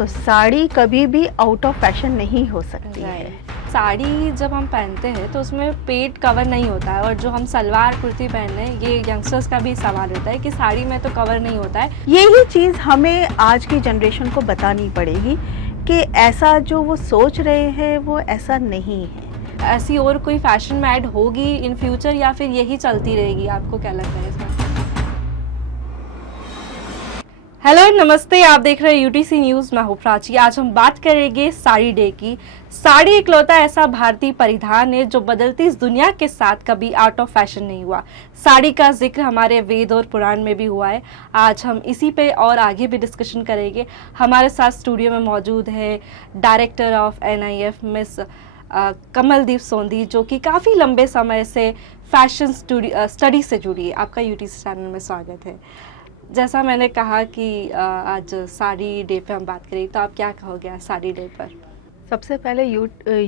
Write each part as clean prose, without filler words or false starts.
तो साड़ी कभी भी आउट ऑफ फैशन नहीं हो सकती है। साड़ी जब हम पहनते हैं तो उसमें पेट कवर नहीं होता है, और जो हम सलवार कुर्ती पहने, ये यंगस्टर्स का भी सवाल होता है कि साड़ी में तो कवर नहीं होता है। यही चीज़ हमें आज की जनरेशन को बतानी पड़ेगी कि ऐसा जो वो सोच रहे हैं वो ऐसा नहीं है। ऐसी और कोई फैशन में ऐड होगी इन फ्यूचर, या फिर यही चलती रहेगी? आपको क्या लगता है इसमें? हेलो नमस्ते, आप देख रहे हैं यूटीसी न्यूज़। मैं हूं प्राची। आज हम बात करेंगे साड़ी डे की। साड़ी इकलौता ऐसा भारतीय परिधान है जो बदलती इस दुनिया के साथ कभी आउट ऑफ फैशन नहीं हुआ। साड़ी का जिक्र हमारे वेद और पुराण में भी हुआ है। आज हम इसी पे और आगे भी डिस्कशन करेंगे। हमारे साथ स्टूडियो में मौजूद है director of NIF miss Kamaldeep Sondhi, जो कि काफ़ी लंबे समय से फैशन स्टडी से जुड़ी है। आपका UTC चैनल में स्वागत है। जैसा मैंने कहा कि आज साड़ी डे पे हम बात करें, तो आप क्या कहोगे आज साड़ी डे पर? सबसे पहले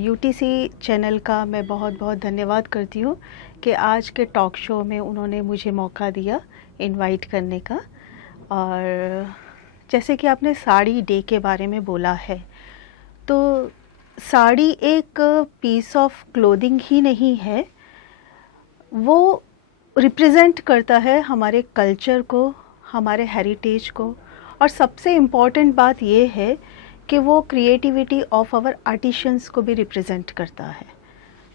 UTC चैनल का मैं बहुत बहुत धन्यवाद करती हूँ कि आज के टॉक शो में उन्होंने मुझे मौका दिया इनवाइट करने का। और जैसे कि आपने साड़ी डे के बारे में बोला है, तो साड़ी एक पीस ऑफ क्लोथिंग ही नहीं है, वो रिप्रेजेंट करता है हमारे कल्चर को, हमारे हेरिटेज को, और सबसे इम्पॉर्टेंट बात ये है कि वो क्रिएटिविटी ऑफ आवर आर्टिशंस को भी रिप्रेजेंट करता है।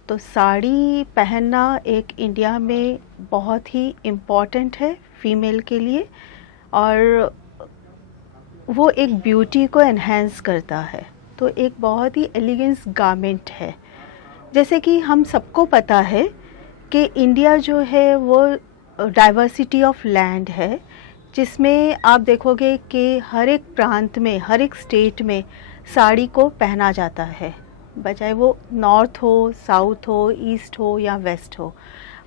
तो साड़ी पहनना एक इंडिया में बहुत ही इम्पॉर्टेंट है फीमेल के लिए, और वो एक ब्यूटी को एनहेंस करता है। तो एक बहुत ही एलिगेंस गारमेंट है। जैसे कि हम सबको पता है कि इंडिया जो है वो डाइवर्सिटी ऑफ लैंड है, जिसमें आप देखोगे कि हर एक प्रांत में, हर एक स्टेट में साड़ी को पहना जाता है, बचाए वो नॉर्थ हो, साउथ हो, ईस्ट हो या वेस्ट हो।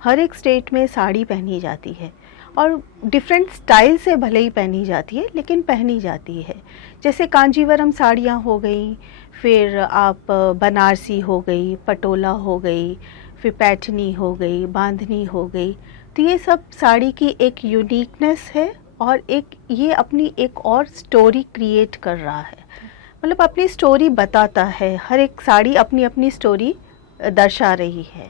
हर एक स्टेट में साड़ी पहनी जाती है, और डिफरेंट स्टाइल से भले ही पहनी जाती है, लेकिन पहनी जाती है। जैसे कांजीवरम साड़ियाँ हो गई, फिर आप बनारसी हो गई, पटोला हो गई, फिर पैठनी हो गई, बांधनी हो गई। तो ये सब साड़ी की एक यूनिकनेस है, और एक ये अपनी एक और स्टोरी क्रिएट कर रहा है, मतलब अपनी स्टोरी बताता है। हर एक साड़ी अपनी अपनी स्टोरी दर्शा रही है।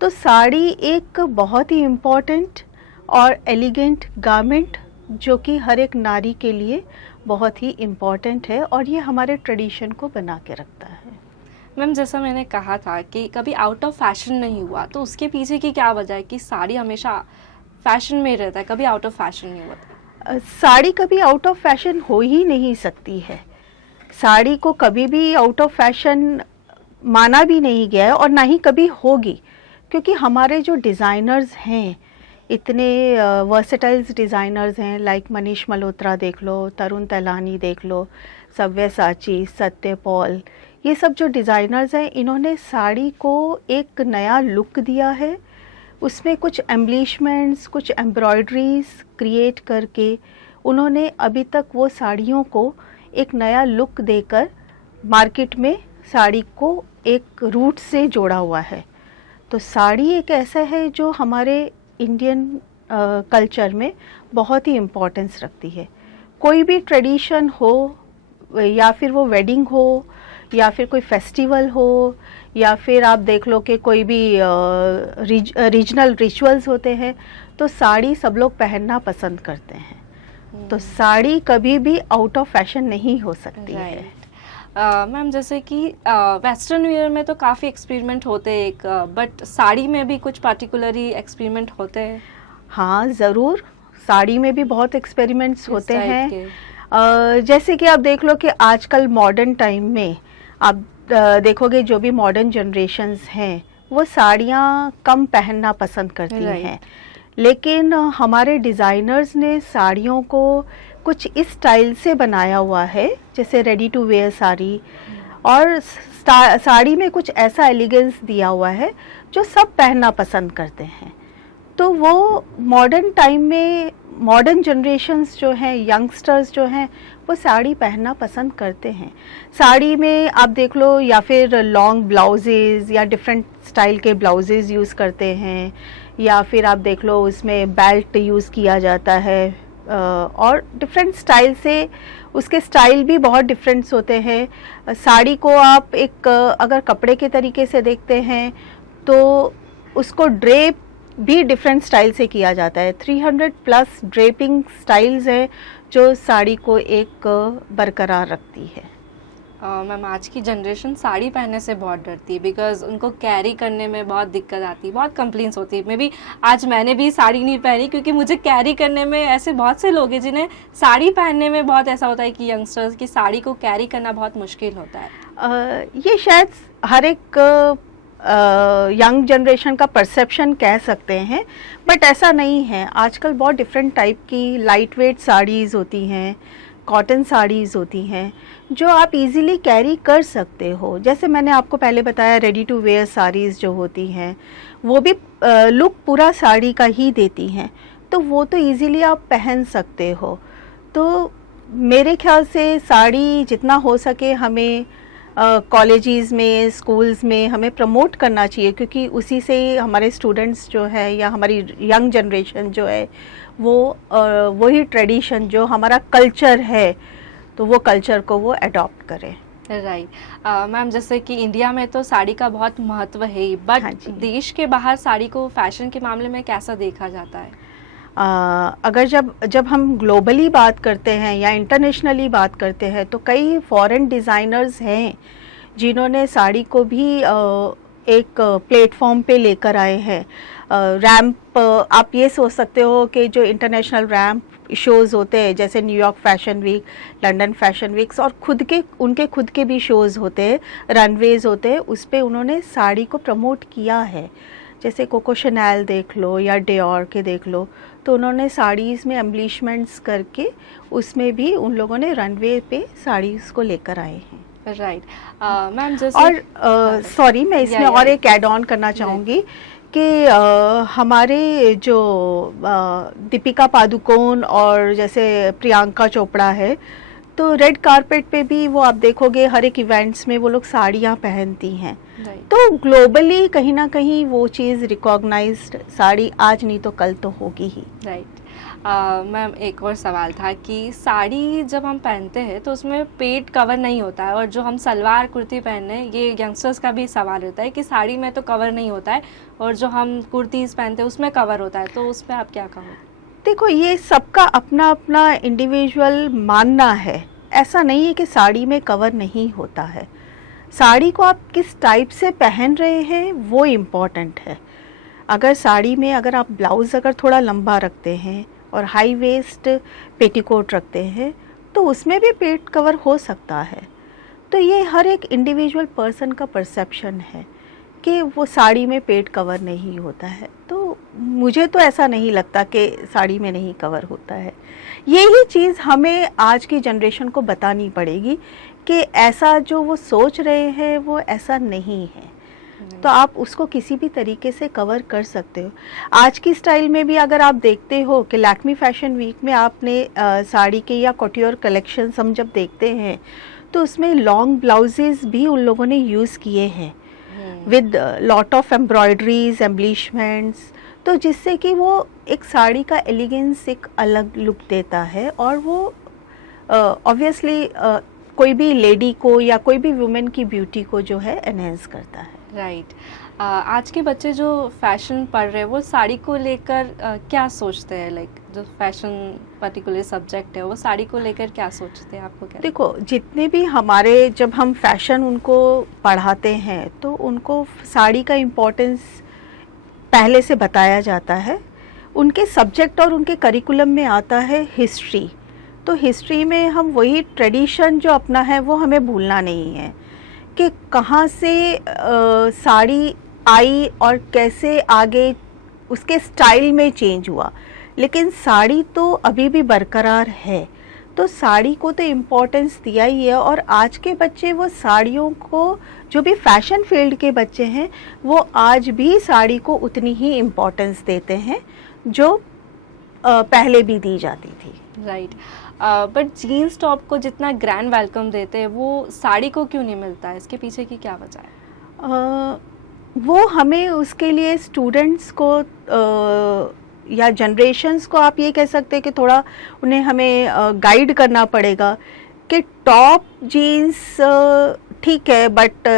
तो साड़ी एक बहुत ही इम्पॉर्टेंट और एलिगेंट गारमेंट जो कि हर एक नारी के लिए बहुत ही इम्पॉर्टेंट है, और ये हमारे ट्रेडिशन को बना के रखता है। मैम, जैसा मैंने कहा था कि कभी आउट ऑफ फैशन नहीं हुआ, तो उसके पीछे की क्या वजह है कि साड़ी हमेशा फैशन में रहता है, कभी आउट ऑफ फैशन नहीं होता? साड़ी कभी आउट ऑफ फैशन हो ही नहीं सकती है। साड़ी को कभी भी आउट ऑफ फैशन माना भी नहीं गया है, और ना ही कभी होगी, क्योंकि हमारे जो डिज़ाइनर्स हैं, इतने वर्सेटाइल्स डिज़ाइनर्स हैं, लाइक मनीष मल्होत्रा देख लो, तरुण तैलानी देख लो, सव्यसाची, सत्य पॉल, ये सब जो डिज़ाइनर्स हैं, इन्होंने साड़ी को एक नया लुक दिया है। उसमें कुछ एम्बलिशमेंट्स, कुछ एम्ब्रॉयडरीज क्रिएट करके उन्होंने अभी तक वो साड़ियों को एक नया लुक देकर मार्केट में साड़ी को एक रूट से जोड़ा हुआ है। तो साड़ी एक ऐसा है जो हमारे इंडियन कल्चर में बहुत ही इम्पोर्टेंस रखती है। कोई भी ट्रेडिशन हो, या फिर वो वेडिंग हो, या फिर कोई फेस्टिवल हो, या फिर आप देख लो कि कोई भी रीजनल रिचुअल्स होते हैं, तो साड़ी सब लोग पहनना पसंद करते हैं। तो साड़ी कभी भी आउट ऑफ फैशन नहीं हो सकती है। मैम, जैसे कि वेस्टर्न वेयर में तो काफ़ी एक्सपेरिमेंट होते हैं, बट साड़ी में भी कुछ पार्टिकुलरली एक्सपेरिमेंट होते हैं? हाँ, ज़रूर, साड़ी में भी बहुत एक्सपेरिमेंट्स होते हैं। जैसे कि आप देख लो कि आजकल मॉडर्न टाइम में आप देखोगे जो भी मॉडर्न जनरेशन्स हैं, वो साड़ियाँ कम पहनना पसंद करती हैं, लेकिन हमारे डिज़ाइनर्स ने साड़ियों को कुछ इस स्टाइल से बनाया हुआ है, जैसे रेडी टू वेयर साड़ी, और साड़ी में कुछ ऐसा एलिगेंस दिया हुआ है जो सब पहनना पसंद करते हैं। तो वो मॉडर्न टाइम में मॉडर्न जनरेशन्स जो हैं, यंगस्टर्स जो हैं, वो साड़ी पहनना पसंद करते हैं। साड़ी में आप देख लो, या फिर लॉन्ग ब्लाउजेज़ या डिफरेंट स्टाइल के ब्लाउजेज़ यूज़ करते हैं, या फिर आप देख लो उसमें बेल्ट यूज़ किया जाता है, और डिफरेंट स्टाइल से, उसके स्टाइल भी बहुत डिफरेंट्स होते हैं। साड़ी को आप एक अगर कपड़े के तरीके से देखते हैं तो उसको ड्रेप भी डिफरेंट स्टाइल से किया जाता है। 300 प्लस ड्रेपिंग स्टाइल्स हैं जो साड़ी को एक बरकरार रखती है। मैम आज की जनरेशन साड़ी पहनने से बहुत डरती है बिकॉज उनको कैरी करने में बहुत दिक्कत आती है, बहुत कंप्लेंट्स होती है। मे बी आज मैंने भी साड़ी नहीं पहनी क्योंकि मुझे कैरी करने में, ऐसे बहुत से लोग हैं जिन्हें साड़ी पहनने में बहुत ऐसा होता है कि यंगस्टर्स की साड़ी को कैरी करना बहुत मुश्किल होता है। ये शायद हर एक यंग जनरेशन का परसेप्शन कह सकते हैं, बट ऐसा नहीं है। आजकल बहुत डिफरेंट टाइप की लाइट वेट साड़ीज़ होती हैं, कॉटन साड़ीज़ होती हैं जो आप इजीली कैरी कर सकते हो। जैसे मैंने आपको पहले बताया, रेडी टू वेयर साड़ीज़ जो होती हैं वो भी लुक पूरा साड़ी का ही देती हैं, तो वो तो इजीली आप पहन सकते हो। तो मेरे ख्याल से साड़ी जितना हो सके हमें कॉलेजेस में, स्कूल्स में हमें प्रमोट करना चाहिए, क्योंकि उसी से हमारे स्टूडेंट्स जो है या हमारी यंग जनरेशन जो है वो वही ट्रेडिशन जो हमारा कल्चर है तो वो कल्चर को वो अडॉप्ट करें। राइट मैम, जैसे कि इंडिया में तो साड़ी का बहुत महत्व है ही, बट हाँ देश के बाहर साड़ी को फैशन के मामले में कैसा देखा जाता है? अगर जब हम ग्लोबली बात करते हैं या इंटरनेशनली बात करते हैं तो कई फॉरेन डिज़ाइनर्स हैं जिन्होंने साड़ी को भी एक प्लेटफॉर्म पे लेकर आए हैं। रैंप, आप ये सोच सकते हो कि जो इंटरनेशनल रैंप शोज़ होते हैं जैसे New York fashion week, London fashion weeks, और उनके खुद के भी शोज़ होते हैं, रनवेज होते हैं, उस पर उन्होंने साड़ी को प्रमोट किया है। जैसे कोको शनैल देख लो या डियोर के देख लो, तो उन्होंने साड़ीज़ में एम्बलिशमेंट्स करके उसमें भी उन लोगों ने रनवे पे साड़ीज़ को लेकर आए हैं। राइट मैम, जैसे और सॉरी मैं इसमें और एक ऐड ऑन करना चाहूँगी कि हमारे जो दीपिका पादुकोण और जैसे प्रियंका चोपड़ा है, तो रेड कारपेट पे भी वो आप देखोगे हर एक इवेंट्स में वो लोग साड़ियाँ पहनती हैं। तो ग्लोबली कहीं ना कहीं वो चीज़ रिकॉग्नाइज्ड, साड़ी आज नहीं तो कल तो होगी ही। राइट मैम, एक और सवाल था कि साड़ी जब हम पहनते हैं तो उसमें पेट कवर नहीं होता है, और जो हम सलवार कुर्ती पहने, ये यंगस्टर्स का भी सवाल रहता है कि साड़ी में तो कवर नहीं होता है और जो हम कुर्तीज़ पहनते हैं उसमें कवर होता है, तो उस पर आप क्या कहो? देखो, ये सबका अपना अपना इंडिविजुअल मानना है। ऐसा नहीं है कि साड़ी में कवर नहीं होता है। साड़ी को आप किस टाइप से पहन रहे हैं वो इम्पॉर्टेंट है। अगर साड़ी में अगर आप ब्लाउज़ अगर थोड़ा लंबा रखते हैं और हाई वेस्ट पेटीकोट रखते हैं तो उसमें भी पेट कवर हो सकता है। तो ये हर एक इंडिविजुअल पर्सन का परसेप्शन है कि वो साड़ी में पेट कवर नहीं होता है। तो मुझे तो ऐसा नहीं लगता कि साड़ी में नहीं कवर होता है। यही चीज़ हमें आज की जनरेशन को बतानी पड़ेगी कि ऐसा जो वो सोच रहे हैं वो ऐसा नहीं है। तो आप उसको किसी भी तरीके से कवर कर सकते हो। आज की स्टाइल में भी अगर आप देखते हो कि लैक्मी फैशन वीक में आपने साड़ी के या कॉट्योर कलेक्शंस हम जब देखते हैं तो उसमें लॉन्ग ब्लाउजेस भी उन लोगों ने यूज़ किए हैं with lot of embroideries, embellishments, तो जिससे कि वो एक साड़ी का एलिगेंस एक अलग लुक देता है और वो ऑब्वियसली कोई भी लेडी को या कोई भी वुमेन की ब्यूटी को जो है एनहेंस करता है। राइट आज के बच्चे जो फैशन पढ़ रहे हैं वो साड़ी को लेकर क्या सोचते हैं? लाइक जो फैशन पर्टिकुलर सब्जेक्ट है वो साड़ी को लेकर क्या सोचते हैं, आपको क्या? देखो, जितने भी हमारे जब हम फैशन उनको पढ़ाते हैं तो उनको साड़ी का इम्पोर्टेंस पहले से बताया जाता है। उनके सब्जेक्ट और उनके करिकुलम में आता है हिस्ट्री। तो हिस्ट्री में हम वही ट्रेडिशन जो अपना है वो हमें भूलना नहीं है कि कहाँ से साड़ी आई और कैसे आगे उसके स्टाइल में चेंज हुआ, लेकिन साड़ी तो अभी भी बरकरार है। तो साड़ी को तो इम्पोर्टेंस दिया ही है। और आज के बच्चे वो साड़ियों को, जो भी फैशन फील्ड के बच्चे हैं, वो आज भी साड़ी को उतनी ही इम्पोर्टेंस देते हैं जो पहले भी दी जाती थी। राइट बट जीन्स टॉप को जितना ग्रैंड वेलकम देते हैं वो साड़ी को क्यों नहीं मिलता है? इसके पीछे की क्या वजह है? वो हमें उसके लिए स्टूडेंट्स को या जनरेशन्स को आप ये कह सकते हैं कि थोड़ा उन्हें हमें गाइड करना पड़ेगा कि टॉप जीन्स ठीक है, बट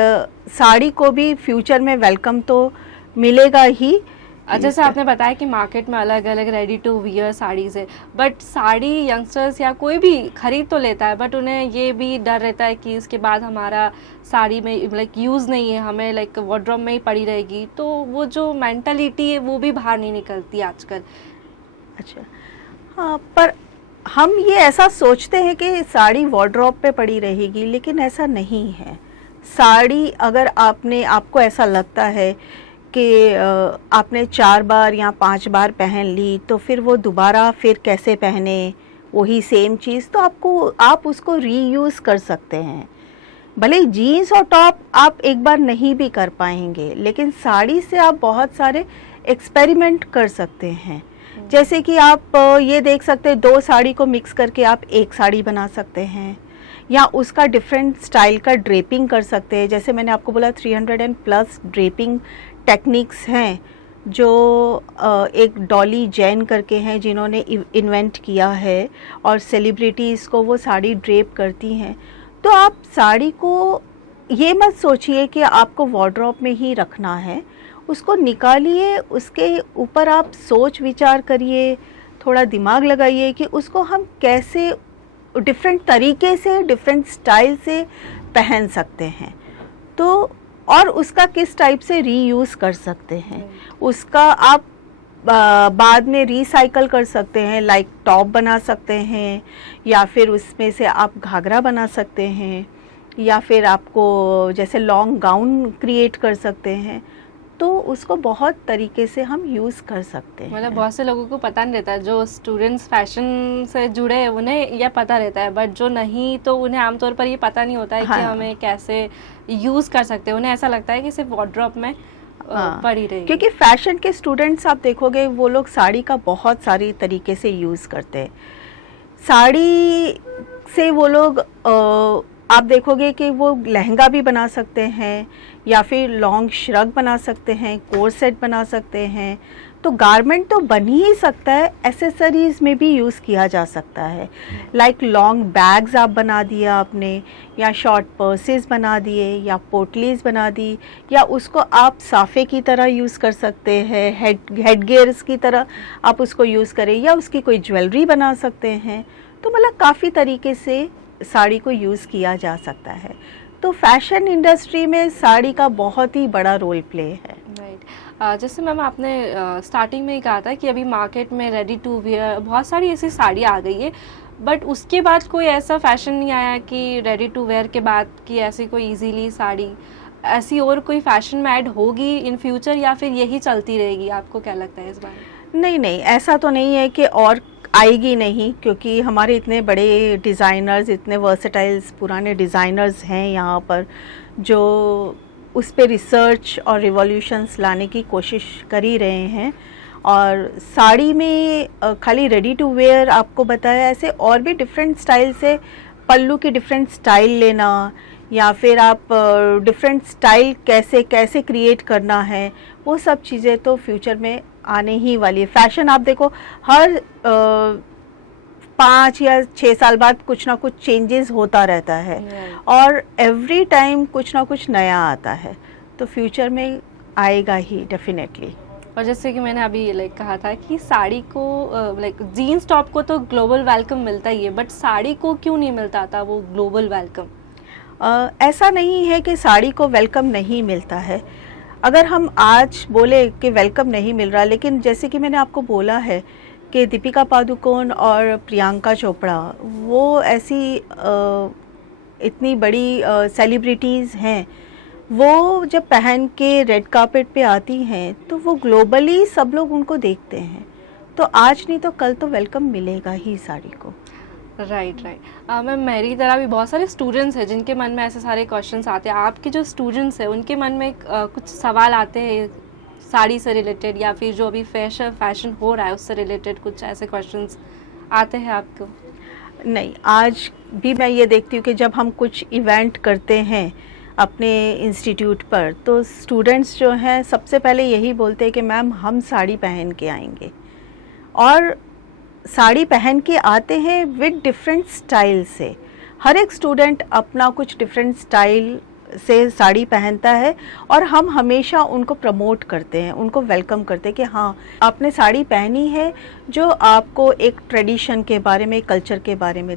साड़ी को भी फ्यूचर में वेलकम तो मिलेगा ही। जैसे आपने बताया कि मार्केट में अलग अलग रेडी टू वियर साड़ीज़ है, बट साड़ी यंगस्टर्स या कोई भी खरीद तो लेता है, बट उन्हें ये भी डर रहता है कि इसके बाद हमारा साड़ी में लाइक यूज़ नहीं है, हमें लाइक वार्डरोब में ही पड़ी रहेगी, तो वो जो मेंटालिटी है वो भी बाहर नहीं निकलती आजकल। अच्छा, हाँ, पर हम ये ऐसा सोचते हैं कि साड़ी वार्डरोब पे पड़ी रहेगी, लेकिन ऐसा नहीं है। साड़ी अगर आपको ऐसा लगता है कि आपने 4 बार या 5 बार पहन ली, तो फिर वो दोबारा फिर कैसे पहने वही सेम चीज़, तो आप उसको रीयूज़ कर सकते हैं। भले जीन्स और टॉप आप एक बार नहीं भी कर पाएंगे, लेकिन साड़ी से आप बहुत सारे एक्सपेरिमेंट कर सकते हैं। जैसे कि आप ये देख सकते हैं, 2 साड़ी को मिक्स करके आप एक साड़ी बना सकते हैं, या उसका डिफरेंट स्टाइल का ड्रेपिंग कर सकते हैं। जैसे मैंने आपको बोला 300+ ड्रेपिंग टेक्निक्स हैं, जो एक डॉली जैन करके हैं जिन्होंने इन्वेंट किया है, और सेलिब्रिटीज़ को वो साड़ी ड्रेप करती हैं। तो आप साड़ी को ये मत सोचिए कि आपको वार्डरोब में ही रखना है, उसको निकालिए, उसके ऊपर आप सोच विचार करिए, थोड़ा दिमाग लगाइए कि उसको हम कैसे डिफरेंट तरीके से, डिफरेंट स्टाइल से पहन सकते हैं, तो और उसका किस टाइप से रीयूज़ कर सकते हैं। उसका आप बाद में रिसाइकल कर सकते हैं, लाइक टॉप बना सकते हैं, या फिर उसमें से आप घाघरा बना सकते हैं, या फिर आपको जैसे लॉन्ग गाउन क्रिएट कर सकते हैं। तो उसको बहुत तरीके से हम यूज़ कर सकते हैं। मतलब बहुत से लोगों को पता नहीं रहता है, जो स्टूडेंट्स फैशन से जुड़े हैं उन्हें यह पता रहता है, बट जो नहीं, तो उन्हें आमतौर पर ये पता नहीं होता है कि हमें कैसे यूज़ कर सकते हैं। उन्हें ऐसा लगता है कि सिर्फ वार्डरोब में पड़ी रही। क्योंकि फैशन के स्टूडेंट्स आप देखोगे, वो लोग साड़ी का बहुत सारी तरीके से यूज़ करते हैं। साड़ी से वो लोग आप देखोगे कि वो लहंगा भी बना सकते हैं, या फिर लॉन्ग श्रग बना सकते हैं, कोर्सेट बना सकते हैं। तो गारमेंट तो बन ही सकता है, एसेसरीज़ में भी यूज़ किया जा सकता है। लाइक लॉन्ग बैग्स आप बना दिया आपने, या शॉर्ट पर्सेस बना दिए, या पोटलीज बना दी, या उसको आप साफ़े की तरह यूज़ कर सकते हैं, हेड गियर्स की तरह आप उसको यूज़ करें, या उसकी कोई ज्वेलरी बना सकते हैं। तो मतलब काफ़ी तरीके से साड़ी को यूज़ किया जा सकता है। तो फैशन इंडस्ट्री में साड़ी का बहुत ही बड़ा रोल प्ले है। राइट। जैसे मैम आपने स्टार्टिंग में ही कहा था कि अभी मार्केट में रेडी टू वियर बहुत सारी ऐसी साड़ी आ गई है, बट उसके बाद कोई ऐसा फैशन नहीं आया कि रेडी टू वेयर के बाद की ऐसी कोई इजीली साड़ी, ऐसी और कोई फैशन में ऐड होगी इन फ्यूचर, या फिर यही चलती रहेगी? आपको क्या लगता है इस बारे में? नहीं, ऐसा तो नहीं है कि और आएगी नहीं, क्योंकि हमारे इतने बड़े डिज़ाइनर्स, इतने वर्सेटाइल्स पुराने डिज़ाइनर्स हैं यहाँ पर, जो उस पे रिसर्च और रिवॉल्यूशंस लाने की कोशिश कर ही रहे हैं। और साड़ी में खाली रेडी टू वेयर आपको बताया, ऐसे और भी डिफरेंट स्टाइल से पल्लू की डिफरेंट स्टाइल लेना, या फिर आप डिफरेंट स्टाइल कैसे क्रिएट करना है, वो सब चीज़ें तो फ्यूचर में आने ही वाली है। फैशन आप देखो, हर 5 या 6 साल बाद कुछ ना कुछ चेंजेस होता रहता है, और एवरी टाइम कुछ ना कुछ नया आता है, तो फ्यूचर में आएगा ही डेफिनेटली। और जैसे कि मैंने अभी कहा था कि साड़ी को जीन्स टॉप को तो ग्लोबल वेलकम मिलता ही है, बट साड़ी को क्यों नहीं मिलता था वो ग्लोबल वेलकम? ऐसा नहीं है कि साड़ी को वेलकम नहीं मिलता है। अगर हम आज बोले कि वेलकम नहीं मिल रहा, लेकिन जैसे कि मैंने आपको बोला है कि दीपिका पादुकोण और प्रियंका चोपड़ा, वो ऐसी इतनी बड़ी सेलिब्रिटीज़ हैं, वो जब पहन के रेड कार्पेट पे आती हैं तो वो ग्लोबली सब लोग उनको देखते हैं। तो आज नहीं तो कल तो वेलकम मिलेगा ही साड़ी को। राइट। मैम, मेरी तरह भी बहुत सारे स्टूडेंट्स हैं जिनके मन में ऐसे सारे क्वेश्चंस आते हैं। आपके जो स्टूडेंट्स हैं उनके मन में कुछ सवाल आते हैं साड़ी से रिलेटेड, या फिर जो अभी फैशन हो रहा है उससे रिलेटेड कुछ ऐसे क्वेश्चंस आते हैं आपको? नहीं, आज भी मैं ये देखती हूँ कि जब हम कुछ इवेंट करते हैं अपने इंस्टीट्यूट पर, तो स्टूडेंट्स जो हैं सबसे पहले यही बोलते हैं कि मैम हम साड़ी पहन के आएंगे। और साड़ी पहन के आते हैं विद डिफरेंट स्टाइल से। हर एक स्टूडेंट अपना कुछ डिफरेंट स्टाइल से साड़ी पहनता है और हम हमेशा उनको प्रमोट करते हैं, उनको वेलकम करते हैं कि हाँ आपने साड़ी पहनी है जो आपको एक ट्रेडिशन के बारे में, कल्चर के बारे में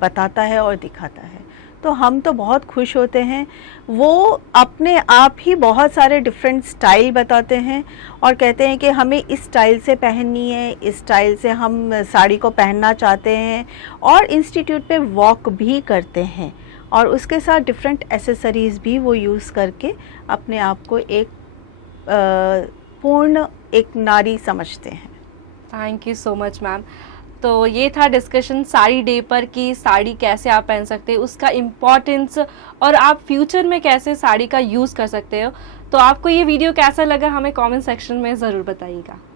बताता है और दिखाता है। तो हम तो बहुत खुश होते हैं। वो अपने आप ही बहुत सारे डिफरेंट स्टाइल बताते हैं और कहते हैं कि हमें इस स्टाइल से पहननी है, इस स्टाइल से हम साड़ी को पहनना चाहते हैं, और इंस्टीट्यूट पे वॉक भी करते हैं और उसके साथ डिफरेंट एसेसरीज़ भी वो यूज़ करके अपने आप को एक पूर्ण एक नारी समझते हैं। Thank you so much ma'am. तो ये था डिस्कशन साड़ी डे पर कि साड़ी कैसे आप पहन सकते हैं, उसका इम्पोर्टेंस, और आप फ्यूचर में कैसे साड़ी का यूज़ कर सकते हो। तो आपको ये वीडियो कैसा लगा हमें कमेंट सेक्शन में ज़रूर बताइएगा।